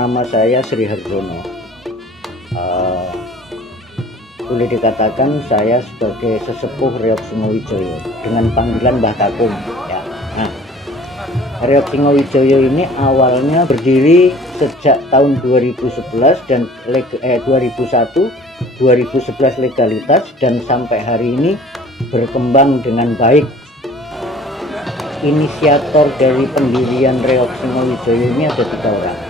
nama saya Sri Harjono. Boleh dikatakan saya sebagai sesepuh Reok Singowijoyo dengan panggilan Mbah Kakung. Ya. Nah, Reok Singowijoyo ini awalnya berdiri sejak tahun 2011 dan 2011 legalitas, dan sampai hari ini berkembang dengan baik. Inisiator dari pendirian Reok Singowijoyo ini ada 3 orang.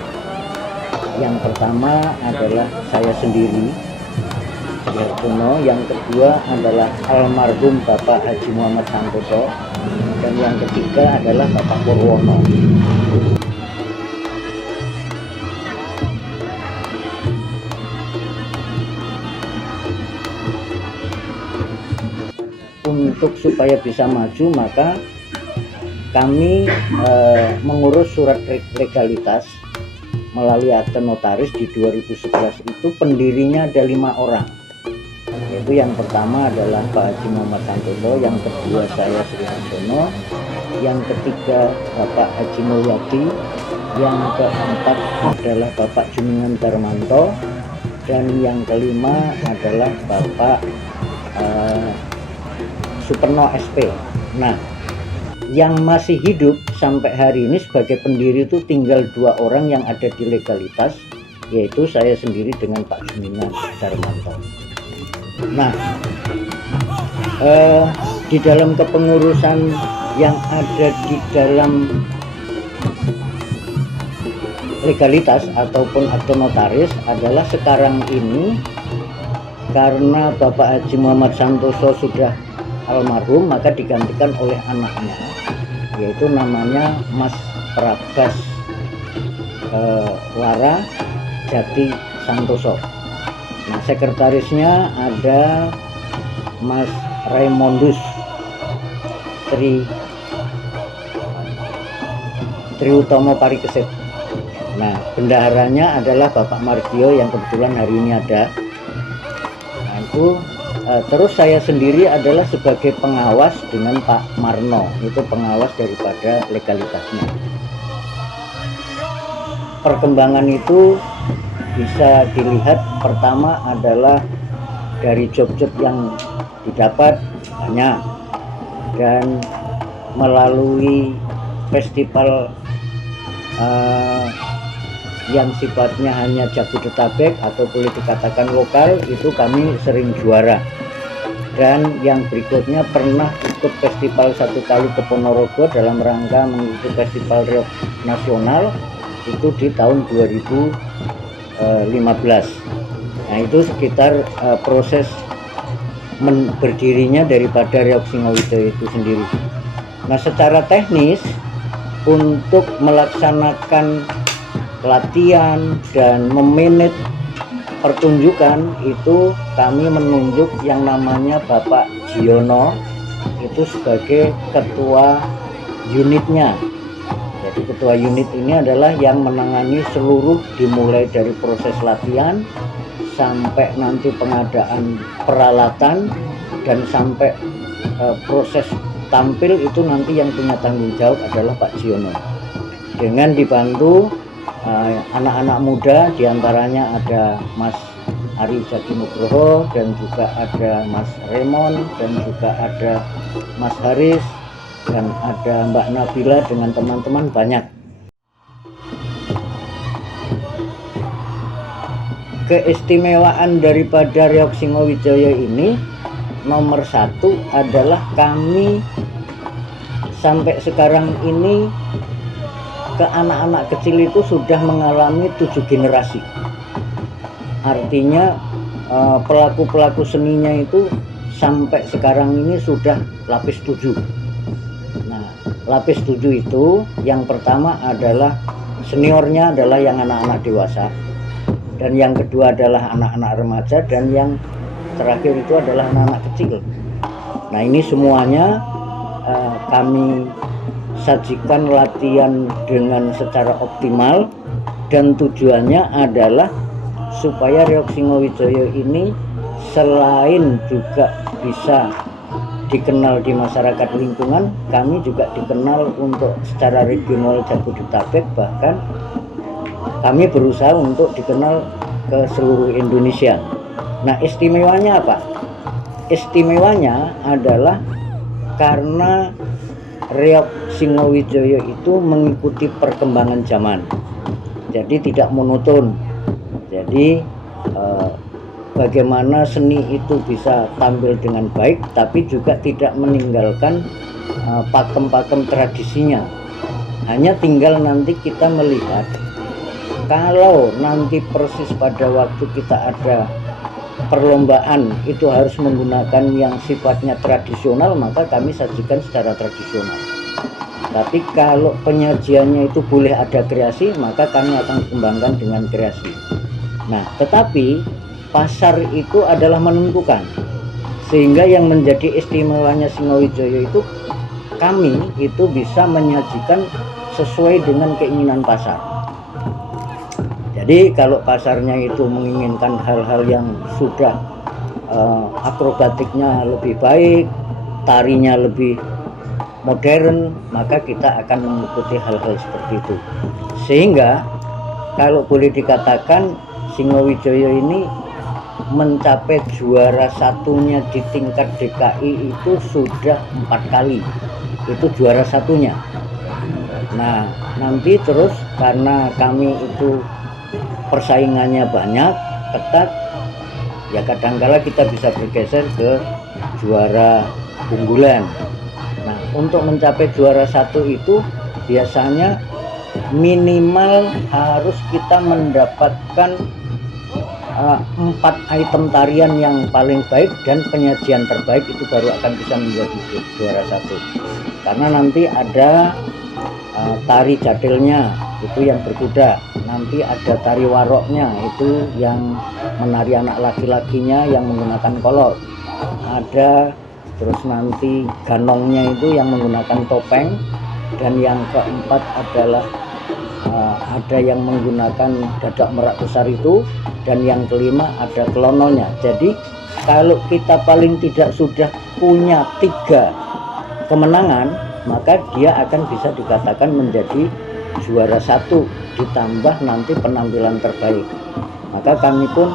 Yang pertama adalah saya sendiri, Sri Harjono. Yang kedua adalah almarhum Bapak Haji Muhammad Santoso, dan yang ketiga adalah Bapak Purwono. Untuk supaya bisa maju, maka kami mengurus surat legalitas melalui akte notaris di 2011. Itu pendirinya ada 5 orang, yaitu yang pertama adalah Pak Haji Muhammad Santoso, yang kedua saya Sri Harjono, yang ketiga Bapak Haji Mulyadi, yang keempat adalah Bapak Jumingan Darmanto, dan yang kelima adalah Bapak Superno SP. Nah, yang masih hidup sampai hari ini sebagai pendiri itu tinggal 2 orang yang ada di legalitas, yaitu saya sendiri dengan Pak Jumingan Darmanto. Nah, di dalam kepengurusan yang ada di dalam legalitas ataupun akte notaris adalah sekarang ini, karena Bapak Haji Muhammad Santoso sudah almarhum, maka digantikan oleh anaknya, yaitu namanya Mas Prabas Wara Jati Santoso. Nah, sekretarisnya ada Mas Raimondus Triutomo Parikesit. Nah, bendaharanya adalah Bapak Margio yang kebetulan hari ini ada. Nah, itu terus saya sendiri adalah sebagai pengawas dengan Pak Marno, itu pengawas daripada legalitasnya. Perkembangan itu bisa dilihat, pertama adalah dari job-job yang didapat banyak, dan melalui festival yang sifatnya hanya Jabodetabek atau boleh dikatakan lokal, itu kami sering juara. Dan yang berikutnya pernah ikut festival 1 kali ke Ponorogo dalam rangka mengikuti festival Reok nasional, itu di tahun 2015. Nah, itu sekitar proses berdirinya daripada Reok Singowijoyo itu sendiri. Nah, secara teknis untuk melaksanakan latihan dan memanage pertunjukan itu kami menunjuk yang namanya Bapak Jiono itu sebagai ketua unitnya. Jadi ketua unit ini adalah yang menangani seluruh, dimulai dari proses latihan sampai nanti pengadaan peralatan dan sampai proses tampil, itu nanti yang punya tanggung jawab adalah Pak Jiono, dengan dibantu anak-anak muda, diantaranya ada Mas Ari Jati Nugroho, dan juga ada Mas Raymond, dan juga ada Mas Haris, dan ada Mbak Nabila dengan teman-teman banyak. Keistimewaan daripada Reok Singowijoyo ini nomor 1 adalah kami sampai sekarang ini ke anak-anak kecil itu sudah mengalami 7 generasi. Artinya pelaku-pelaku seninya itu sampai sekarang ini sudah lapis 7. Nah, lapis 7 itu yang pertama adalah seniornya adalah yang anak-anak dewasa, dan yang kedua adalah anak-anak remaja, dan yang terakhir itu adalah anak-anak kecil. Nah, ini semuanya kami sajikan latihan dengan secara optimal, dan tujuannya adalah supaya Reok Singowijoyo ini selain juga bisa dikenal di masyarakat lingkungan, kami juga dikenal untuk secara regional Jabodetabek, bahkan kami berusaha untuk dikenal ke seluruh Indonesia. Nah, istimewanya apa? Istimewanya adalah karena reok Singowijoyo itu mengikuti perkembangan zaman, jadi tidak monoton. Jadi bagaimana seni itu bisa tampil dengan baik, tapi juga tidak meninggalkan pakem-pakem tradisinya. Hanya tinggal nanti kita melihat, kalau nanti persis pada waktu kita ada perlombaan itu harus menggunakan yang sifatnya tradisional, maka kami sajikan secara tradisional. Tapi kalau penyajiannya itu boleh ada kreasi, maka kami akan kembangkan dengan kreasi. Nah, tetapi pasar itu adalah menentukan, sehingga yang menjadi istimewanya Singowijoyo itu kami itu bisa menyajikan sesuai dengan keinginan pasar. Jadi kalau pasarnya itu menginginkan hal-hal yang sudah akrobatiknya lebih baik, tarinya lebih modern, maka kita akan mengikuti hal-hal seperti itu. Sehingga kalau boleh dikatakan Singowijoyo ini mencapai juara satunya di tingkat DKI itu sudah 4 kali. Itu juara satunya. Nah, nanti terus karena kami itu persaingannya banyak, ketat, ya kadangkala kita bisa bergeser ke juara unggulan. Nah, untuk mencapai juara satu itu biasanya minimal harus kita mendapatkan 4 item tarian yang paling baik dan penyajian terbaik, itu baru akan bisa menjadi juara satu. Karena nanti ada tari jadilnya, itu yang berkuda, nanti ada tari waroknya, itu yang menari anak laki-lakinya yang menggunakan kolor, ada terus nanti ganongnya itu yang menggunakan topeng, dan yang keempat adalah ada yang menggunakan dadak merak besar itu, dan yang kelima ada kelonolnya. Jadi kalau kita paling tidak sudah punya 3 kemenangan, maka dia akan bisa dikatakan menjadi juara satu, ditambah nanti penampilan terbaik. Maka kami pun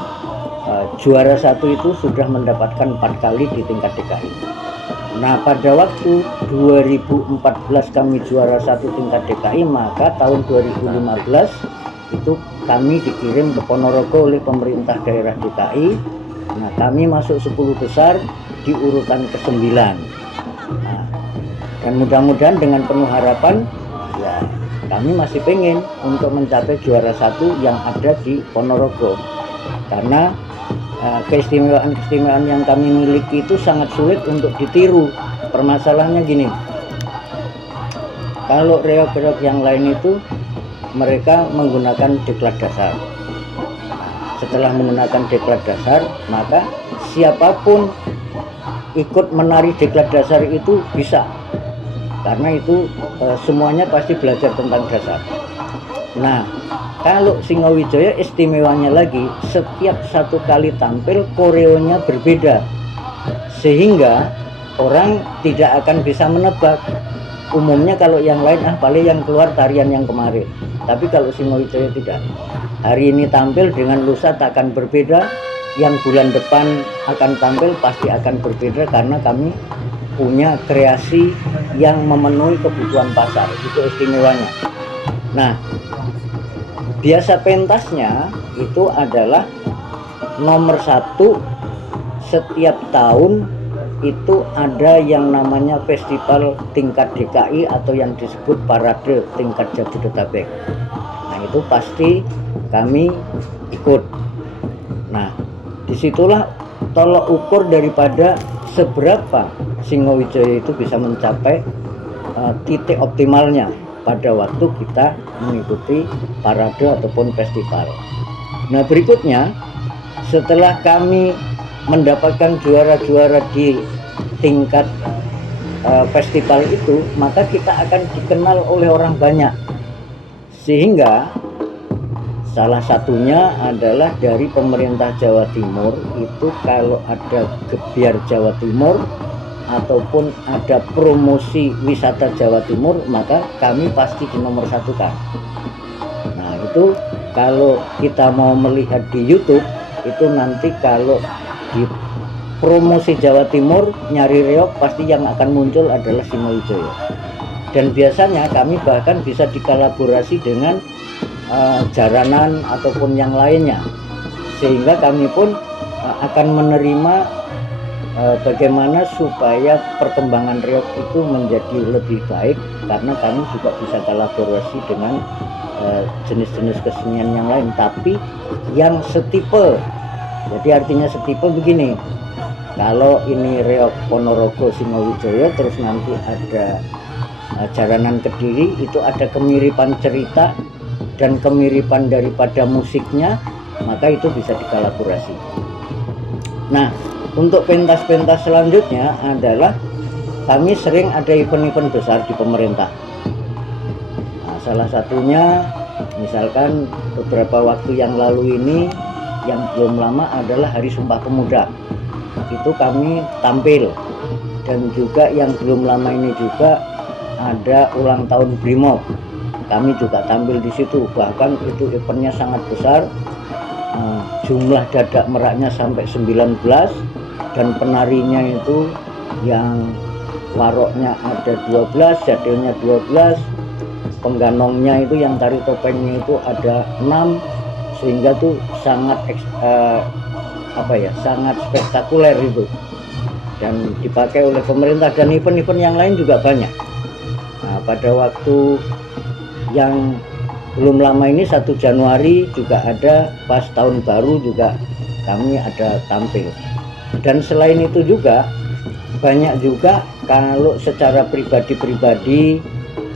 juara satu itu sudah mendapatkan 4 kali di tingkat DKI. Nah, pada waktu 2014 kami juara satu tingkat DKI, maka tahun 2015 itu kami dikirim ke Ponorogo oleh pemerintah daerah DKI. Nah, kami masuk 10 besar di urutan ke-9. Nah, dan mudah-mudahan dengan penuh harapan, ya kami masih pengen untuk mencapai juara satu yang ada di Ponorogo, karena keistimewaan-keistimewaan yang kami miliki itu sangat sulit untuk ditiru. Permasalahannya gini, kalau reok-reok yang lain itu mereka menggunakan diklat dasar. Setelah menggunakan diklat dasar, maka siapapun ikut menari diklat dasar itu bisa, karena itu semuanya pasti belajar tentang dasar. Nah, kalau Singowijoyo istimewanya lagi, setiap 1 kali tampil koreonya berbeda, sehingga orang tidak akan bisa menebak. Umumnya kalau yang lain paling yang keluar tarian yang kemarin, tapi kalau Singowijoyo tidak. Hari ini tampil dengan lusa akan berbeda, yang bulan depan akan tampil pasti akan berbeda, karena kami punya kreasi yang memenuhi kebutuhan pasar. Itu istimewanya. Nah, biasa pentasnya itu adalah nomor 1. Setiap tahun itu ada yang namanya festival tingkat DKI atau yang disebut parade tingkat Jabodetabek. Nah, itu pasti kami ikut. Nah, disitulah tolok ukur daripada seberapa Singowijoyo itu bisa mencapai titik optimalnya pada waktu kita mengikuti parade ataupun festival. Nah, berikutnya setelah kami mendapatkan juara-juara di tingkat festival itu, maka kita akan dikenal oleh orang banyak, sehingga salah satunya adalah dari pemerintah Jawa Timur. Itu kalau ada Gebyar Jawa Timur ataupun ada promosi wisata Jawa Timur, maka kami pasti di nomor 1 kan. Nah, itu kalau kita mau melihat di YouTube itu nanti kalau di promosi Jawa Timur nyari reog pasti yang akan muncul adalah Singowijaya. Dan biasanya kami bahkan bisa dikolaborasi dengan jaranan ataupun yang lainnya, sehingga kami pun akan menerima bagaimana supaya perkembangan reog itu menjadi lebih baik, karena kami juga bisa kolaborasi dengan jenis-jenis kesenian yang lain tapi yang setipe. Jadi artinya setipe begini, kalau ini reog Ponorogo Singowijaya terus nanti ada jaranan Kediri, itu ada kemiripan cerita dan kemiripan daripada musiknya, maka itu bisa dikolaborasi. Nah, untuk pentas-pentas selanjutnya adalah kami sering ada event-event besar di pemerintah. Nah, salah satunya misalkan beberapa waktu yang lalu ini yang belum lama adalah Hari Sumpah Pemuda. Itu kami tampil, dan juga yang belum lama ini juga ada ulang tahun Brimob, kami juga tampil di situ. Bahkan itu eventnya sangat besar, jumlah dadak meraknya sampai 19, dan penarinya itu yang waroknya ada 12, jadilnya 12, pengganongnya itu yang tari topengnya itu ada 6, sehingga tuh sangat sangat spektakuler itu, dan dipakai oleh pemerintah. Dan event-event yang lain juga banyak. Nah, pada waktu yang belum lama ini 1 Januari juga ada, pas tahun baru juga kami ada tampil. Dan selain itu juga banyak juga kalau secara pribadi-pribadi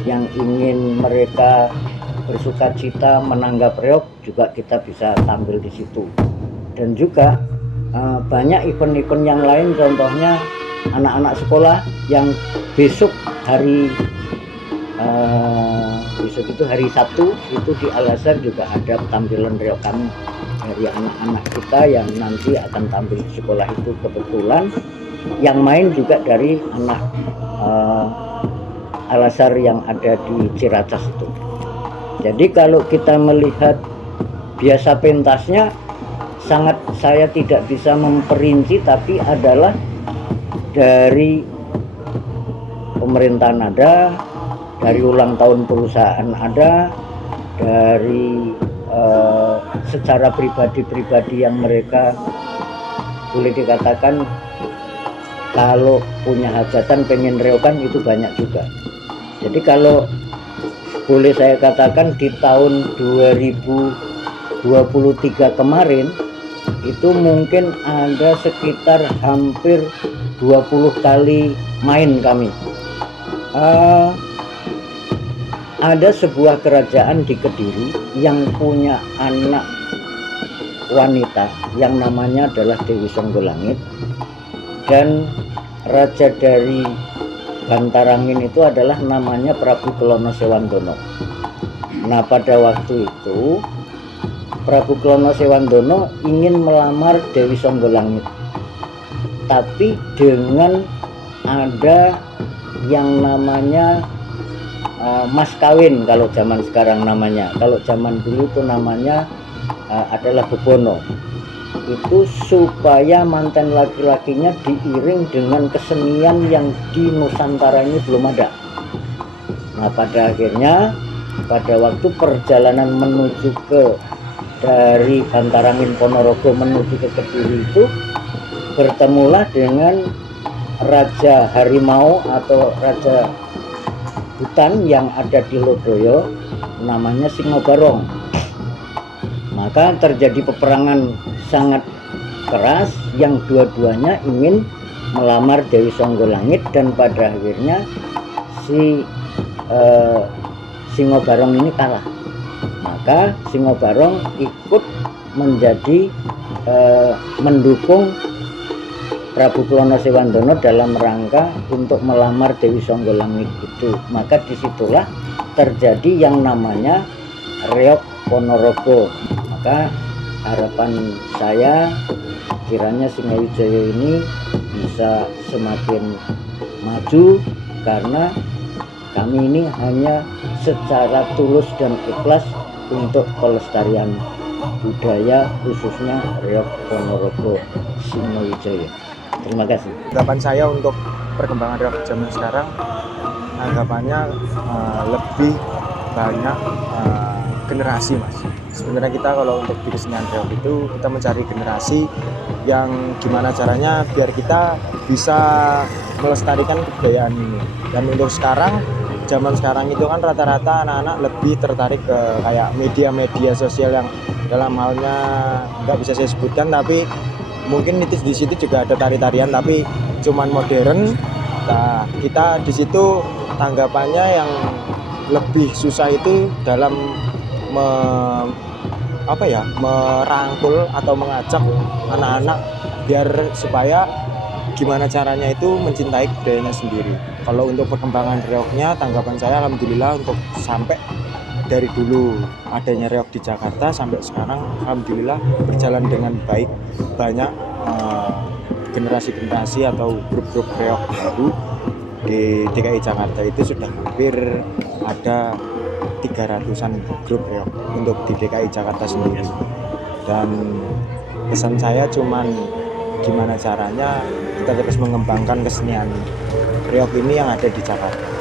yang ingin mereka bersuka cita menanggap reog, juga kita bisa tampil di situ. Dan juga banyak event-event yang lain, contohnya anak-anak sekolah yang besok itu hari Sabtu itu di Al-Azhar juga ada tampilan reog kami dari anak-anak kita yang nanti akan tampil di sekolah itu. Kebetulan yang main juga dari anak Al-Azhar yang ada di Ciracas itu. Jadi kalau kita melihat biasa pentasnya, sangat saya tidak bisa memperinci, tapi adalah dari pemerintahan ada, dari ulang tahun perusahaan ada, dari secara pribadi-pribadi yang mereka boleh dikatakan kalau punya hajatan pengen reogan itu banyak juga. Jadi kalau boleh saya katakan di tahun 2023 kemarin itu mungkin ada sekitar hampir 20 kali main kami. Ada sebuah kerajaan di Kediri yang punya anak wanita yang namanya adalah Dewi Songgolangit, dan raja dari Bantarangin itu adalah namanya Prabu Klono Sewandono. Nah, pada waktu itu Prabu Klono Sewandono ingin melamar Dewi Songgolangit, tapi dengan ada yang namanya mas kawin kalau zaman sekarang namanya. Kalau zaman dulu itu namanya adalah bebono. Itu supaya mantan laki-lakinya diiring dengan kesenian yang di Nusantara ini belum ada. Nah, pada akhirnya pada waktu perjalanan menuju ke dari Bantarangin Ponorogo menuju ke Kediri itu bertemulah dengan Raja Harimau atau Raja Hutan yang ada di Lodoyo, namanya Singobarong. Maka terjadi peperangan sangat keras yang dua-duanya ingin melamar Dewi Songgolangit, dan pada akhirnya si Singobarong ini kalah. Maka Singobarong ikut menjadi mendukung Prabu Klono Sewandono dalam rangka untuk melamar Dewi Songgolangit itu. Maka disitulah terjadi yang namanya reog Ponorogo. Maka harapan saya kiranya Singowijaya ini bisa semakin maju, karena kami ini hanya secara tulus dan ikhlas untuk pelestarian budaya khususnya reog Ponorogo Singgowijaya. Terima kasih. Tanggapan saya untuk perkembangan reog zaman sekarang, anggapannya lebih banyak generasi, Mas. Sebenarnya kita kalau untuk di kesenian reog itu kita mencari generasi yang gimana caranya biar kita bisa melestarikan kebudayaan ini. Dan untuk sekarang, zaman sekarang itu kan rata-rata anak-anak lebih tertarik ke kayak media-media sosial yang dalam halnya nggak bisa saya sebutkan, tapi mungkin di situ juga ada tari-tarian tapi cuman modern. Nah, kita di situ tanggapannya yang lebih susah itu dalam merangkul atau mengajak anak-anak biar supaya gimana caranya itu mencintai budayanya sendiri. Kalau untuk perkembangan reognya, tanggapan saya alhamdulillah untuk sampai dari dulu adanya reog di Jakarta sampai sekarang alhamdulillah berjalan dengan baik. Banyak generasi-generasi atau grup-grup reog baru di DKI Jakarta itu sudah hampir ada 300-an grup reog untuk di DKI Jakarta sendiri. Dan pesan saya cuman gimana caranya kita terus mengembangkan kesenian reog ini yang ada di Jakarta.